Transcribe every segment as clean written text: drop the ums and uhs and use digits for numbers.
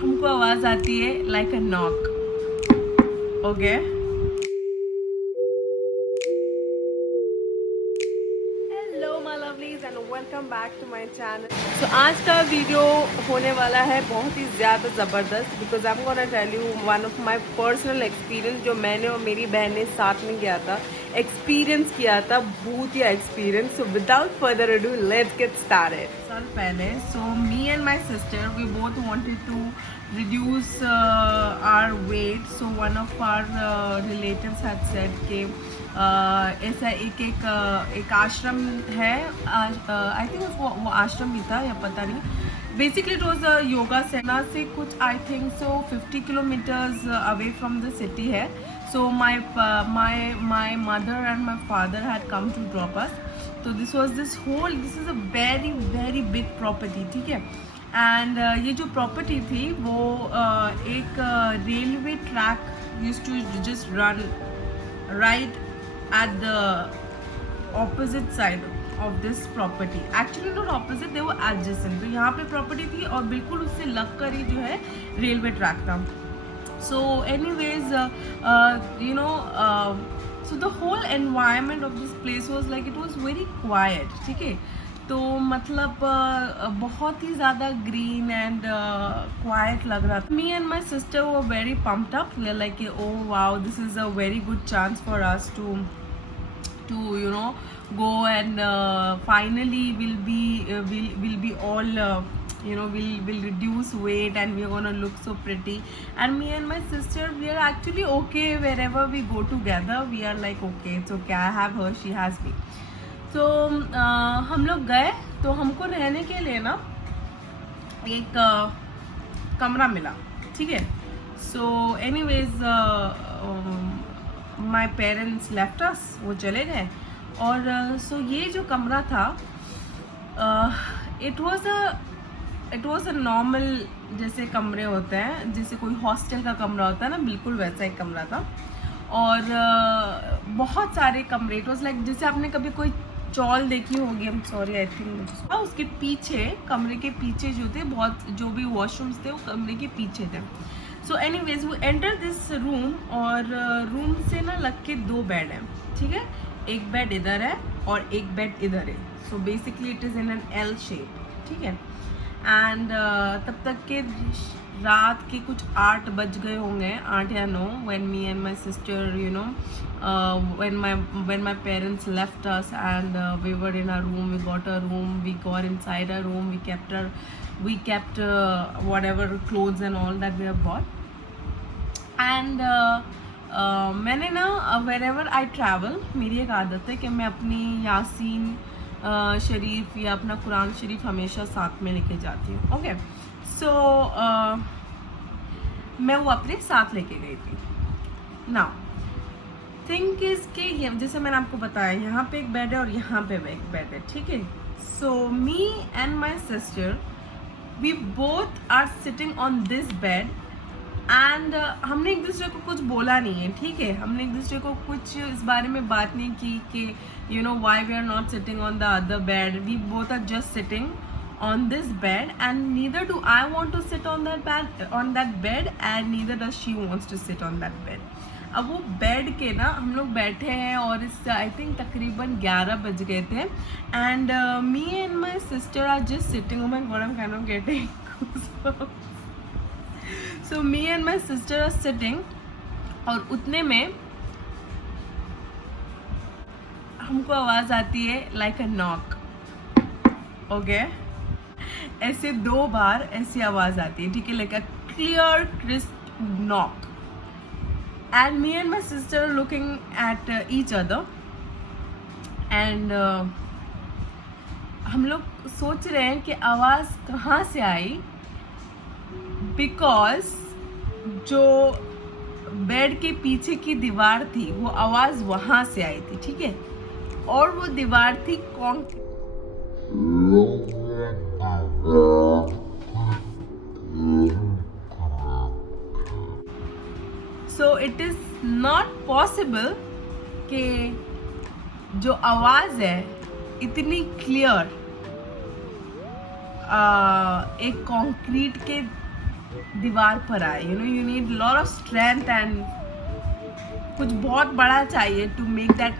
हमको आवाज आती है like a knock. Okay. Hello my lovelies and welcome back to my channel. So आज का वीडियो होने वाला है बहुत ही ज़्यादा ज़बरदस्त, because I am gonna tell you one of my personal experience जो मैंने और मेरी बहन ने साथ में किया था, एक्सपीरियंस किया था, भूतिया experience. So without further ado let's get started. साल पहले so me and my sister we both wanted to reduce our weight. So one of our relatives had said कि ऐसा एक आश्रम है, आई थिंक वो आश्रम ही था या पता नहीं. Basically it was a yoga सेना से कुछ I think so 50 kilometres away from the city है. So my mother and my father had come to drop us. तो this is a very very big property. ठीक है. And ये जो property थी वो एक railway track used to just run right at the opposite side of this property. Actually not opposite, they were adjacent. तो यहाँ पे property थी और बिल्कुल उससे लग कर ही जो है रेलवे ट्रैक था. So anyways you know so the whole environment of this place was like it was very quiet. ठीक है. तो मतलब बहुत ही ज़्यादा ग्रीन एंड क्वाइट लग रहा था. Me and my sister were very pumped up, like oh wow this is a very good chance for us to you know go and finally we'll be all you know we'll reduce weight and we're gonna look so pretty. And me and my sister, we are actually okay wherever we go together. We are like okay, it's okay, I have her, she has me. तो हम लोग गए तो हमको रहने के लिए ना एक कमरा मिला. ठीक है. So anyways my parents left अस, वो चले गए. और सो ये जो कमरा था इट वॉज अ नॉर्मल जैसे कमरे होते हैं, जैसे कोई हॉस्टल का कमरा होता है ना, बिल्कुल वैसा एक कमरा था. और बहुत सारे कमरे, इट वॉज लाइक जैसे आपने कभी कोई चॉल देखी होगी, I am sorry I think उसके पीछे, कमरे के पीछे जो थे, बहुत जो भी वॉशरूम्स थे वो कमरे के पीछे थे. सो एनीवेज वो एंटर दिस रूम और रूम से ना लग के 2 बेड हैं. ठीक है. एक बेड इधर है और एक बेड इधर है. So basically it is in an L shape. ठीक है. एंड तब तक के रात के कुछ 8 बज गए होंगे, 8 या 9, when me and my sister, you know, when my parents left us and we were in our room, we got a room, we got inside our room, we kept whatever clothes and all that we have bought. And मैंने ना wherever I travel, मेरी एक आदत है कि मैं अपनी यासीन शरीफ या अपना कुरान शरीफ हमेशा साथ में लेके जाती हूँ. ओके. सो मैं वो अपने साथ लेके गई थी. नाउ थिंक इज कि जैसे मैंने आपको बताया यहाँ पे एक बेड है और यहाँ पे एक बेड है. ठीक है. So me and my sister we both are sitting on this bed and हमने एक दूसरे को कुछ बोला नहीं है. ठीक है. हमने एक दूसरे को कुछ इस बारे में बात नहीं की कि you know why we are not sitting on the other bed. We both are just sitting on this bed and neither do I want to sit on that bed and neither does she wants to sit on that bed. अब वो bed के ना हम लोग बैठे हैं और इस आई थिंक तकरीबन 11 बज गए थे and me and my sister are just sitting. Oh my god, I am kind of getting so me and my sister are sitting और उतने में हमको आवाज़ आती है लाइक अ नॉक. ओके. ऐसे 2 बार ऐसी आवाज आती है. ठीक है. Like a clear crisp knock and me and my sister looking at each other and हम लोग सोच रहे हैं कि आवाज कहाँ से आई, बिकॉज जो बेड के पीछे की दीवार थी वो आवाज वहां से आई थी. ठीक है. और वो दीवार थी so it is not possible कि जो आवाज है इतनी क्लियर एक कंक्रीट के दीवार पर आए. You need lot of strength and कुछ बहुत बड़ा चाहिए to make that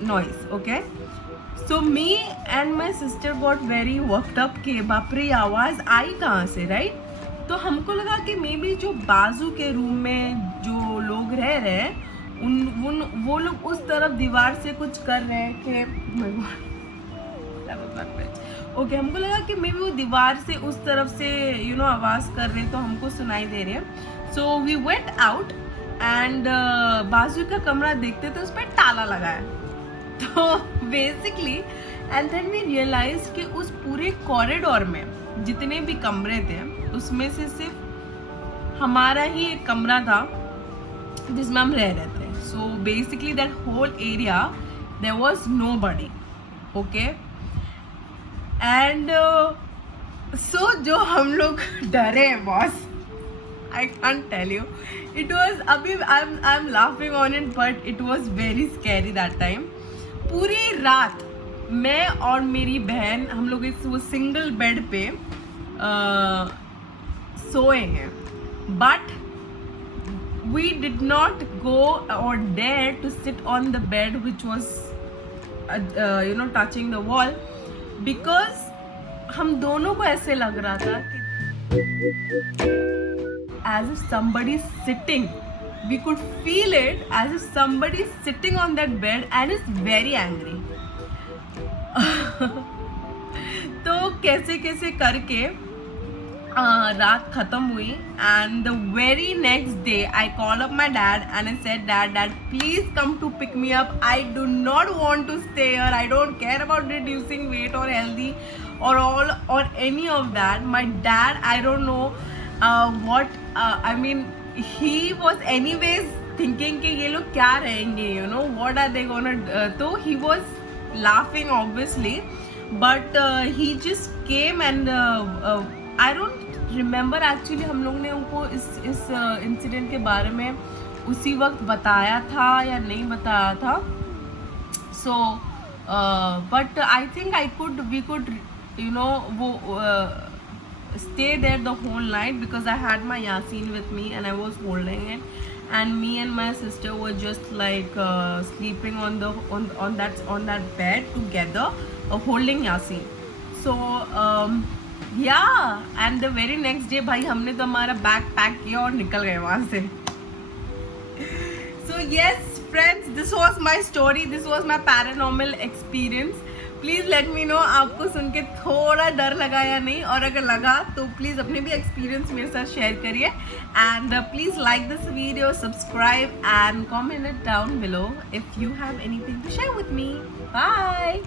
noise. Okay. So me and my sister got very worked up कि बाप रे आवाज़ आई कहाँ से, right? तो हमको लगा कि मे बी जो बाजू के रूम में जो लोग रह रहे हैं वो लोग उस तरफ दीवार से कुछ कर रहे हैं कि ओके हमको लगा कि मे बी वो दीवार से उस तरफ से आवाज़ कर रहे हैं तो हमको सुनाई दे रहे हैं. So we went out and बाजू का कमरा देखते तो उस पर ताला लगा है. तो basically and then we realize कि उस पूरे कॉरिडोर में जितने भी कमरे थे उसमें से सिर्फ हमारा ही एक कमरा था जिसमें हम रह रहे थे. So basically that whole area there was nobody. Okay and so जो हम लोग डरे boss, I can't tell you. It was अभी I'm laughing on it but it was very scary that time. पूरी रात मैं और मेरी बहन हम लोग इस वो सिंगल बेड पे सोए हैं. But we did not go or dare to sit on the bed which was touching the wall because हम दोनों को ऐसे लग रहा था कि as if somebody is sitting, we could feel it as if somebody is sitting on that bed and is very angry. तो कैसे कैसे करके रात खत्म हुई and the very next day I called up my dad and I said dad please come to pick me up. I do not want to stay here. I don't care about reducing weight or healthy or all or any of that. My dad, I don't know I mean he was anyways thinking कि ये लोग क्या रहेंगे, what are they gonna तो he was laughing obviously but he just came and I don't remember actually हम लोग ने उनको इस इंसिडेंट के बारे में उसी वक्त बताया था या नहीं बताया था. So but I think we could वो stay there the whole night because I had my Yasin with me and I was holding it and me and my sister were just like sleeping on that bed together holding Yasin. So yeah and the very next day भाई हमने तो हमारा bag pack किया और निकल गए वहाँ से. So yes friends, this was my story, this was my paranormal experience. Please let me know आपको सुन के थोड़ा डर लगा या नहीं, और अगर लगा तो प्लीज़ अपने भी एक्सपीरियंस मेरे साथ शेयर करिए. And please like this video, subscribe and comment it down below if you have anything to share with me. Bye.